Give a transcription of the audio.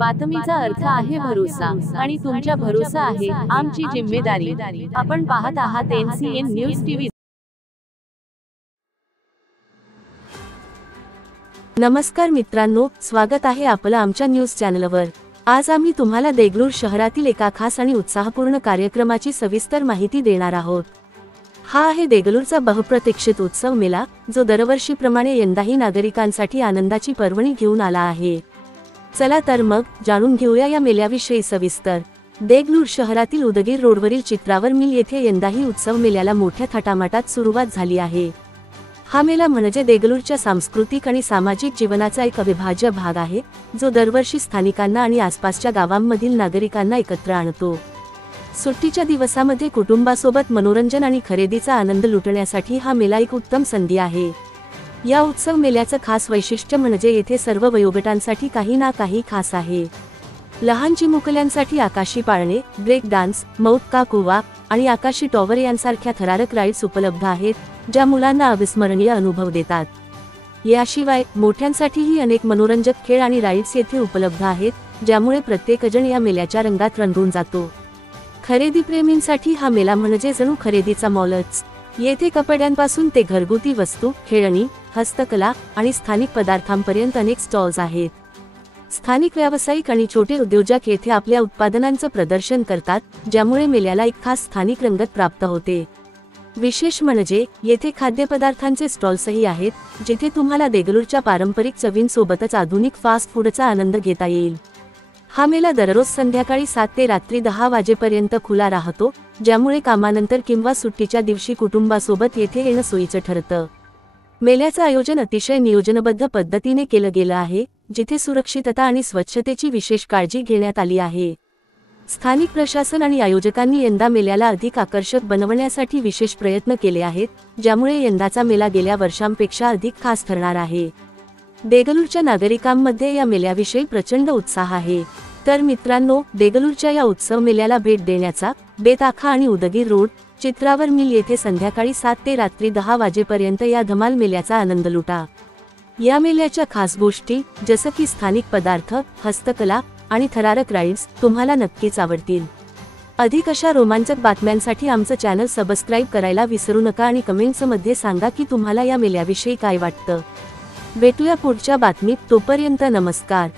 बातमीचा अर्थ आहे भरोसा आणि तुमच्या भरोसा आहे आमची जिम्मेदारी। आपण पाहत आहात NCN न्यूज टीव्ही। नमस्कार मित्रांनो, स्वागत आहे आपलं आमच्या न्यूज चॅनलवर। आज आम्ही तुम्हाला देगलूर शहरातील एका खास आणि उत्साहपूर्ण कार्यक्रमाची सविस्तर माहिती देणार आहोत। हा आहे देगलूरचा बहुप्रतीक्षित उत्सव मेळा, जो दरवर्षीप्रमाणे यंदाही नागरिकांसाठी आनंदाची पर्वणी घेऊन आला आहे। चला तर मग जाणून घेऊया या मेळ्याविषयी सविस्तर। देगलूर शहरातील उदगीर रोडवरील चित्रावर मिल येथे यंदाही उत्सव मेळ्याला मोठ्या थाटामाटात सुरुवात झाली आहे। हा मेळा म्हणजे देगलूरच्या सांस्कृतिक आणि सामाजिक जीवनाचा एक अविभाज्य भाग आहे, जो दरवर्षी स्थानिकांना आणि आसपासच्या गावांमधील नागरिकांना एकत्र आणतो। सुट्टीच्या दिवसामध्ये कुटुंबासोबत मनोरंजन आणि खरेदीचा आनंद लुटण्यासाठी हा मेळा एक उत्तम संधी आहे। या उत्सव मेळ्याचं खास वैशिष्ट्य म्हणजे येथे सर्व वयोगटांसाठी काही ना काही खास आहे। लहान चिमुकल्यांसाठी आकाशी पाळणे, ब्रेक डान्स, मौत का कुवा आणि आकाशी टॉवर यांसारख्या थरारक राईड्स उपलब्ध आहेत, ज्या मुलांना अविस्मरणीय अनुभव देतात। याशिवाय मोठ्यांसाठीही अनेक मनोरंजक खेळ आणि राईड्स येथे उपलब्ध आहेत, ज्यामुळे प्रत्येकजण या मेळ्याच्या रंगात रंगून जातो। खरेदी प्रेमींसाठी हा मेळा म्हणजे जणू खरेदीचा मॉलच। येथे कपड्यांपासून ते घरगुती वस्तू, खेळणी, हस्तकला आणि स्थानिक पदार्थांपर्यंत अनेक स्टॉल्स आहेत। स्थानिक व्यावसायिक आणि छोटे उद्योजक येथे आपल्या उत्पादनांचं प्रदर्शन करतात, ज्यामुळे मेळ्याला एक खास स्थानिक रंगत प्राप्त होते। विशेष म्हणजे येथे खाद्यपदार्थांचे स्टॉल्सही आहेत, जिथे तुम्हाला देगलूरच्या पारंपरिक चवींसोबतच आधुनिक फास्ट फूडचा आनंद घेता येईल। हा मेळा दररोज संध्याकाळी 7 ते रात्री 10 वाजेपर्यंत खुला राहतो, ज्यामुळे कामानंतर किंवा सुट्टीच्या दिवशी कुटुंबासोबत येथे येणं सोयीचं ठरतं। मेळ्याचं आयोजन अतिशय नियोजनबद्ध पद्धतीने केलं गेलं आहे, जिथे सुरक्षितता आणि स्वच्छतेची विशेष काळजी घेण्यात आली आहे। स्थानिक प्रशासन आणि आयोजकांनी यंदा मेळ्याला अधिक आकर्षक बनवण्यासाठी विशेष प्रयत्न केले आहेत, ज्यामुळे यंदाचा मेळा गेल्या वर्षांपेक्षा अधिक खास ठरणार आहे। देगलूरच्या नागरिकांमध्ये या मेळ्याविषयी प्रचंड उत्साह आहे। तर मित्रांनो, देगलूरच्या या उत्सव मेळ्याला भेट देण्याचा बेत आखा आणि उदगीर रोड चित्रावर मिल येथे संध्याकाळी 7 ते रात्री 10 वाजेपर्यंत या धमाल मेळ्याचा आनंद लुटा। या मेळ्याच्या खास गोष्टी जसं की स्थानिक पदार्थ, हस्तकला आणि थरारक राईड्स तुम्हाला नक्कीच आवडतील। अधिक अशा रोमांचक बातम्यांसाठी आमचं चॅनल सबस्क्राईब करायला विसरू नका आणि कमेंट्समध्ये सांगा की तुम्हाला या मेळ्याविषयी काय वाटतं। भेटूया पुढच्या बातमीत, तोपर्यंत नमस्कार।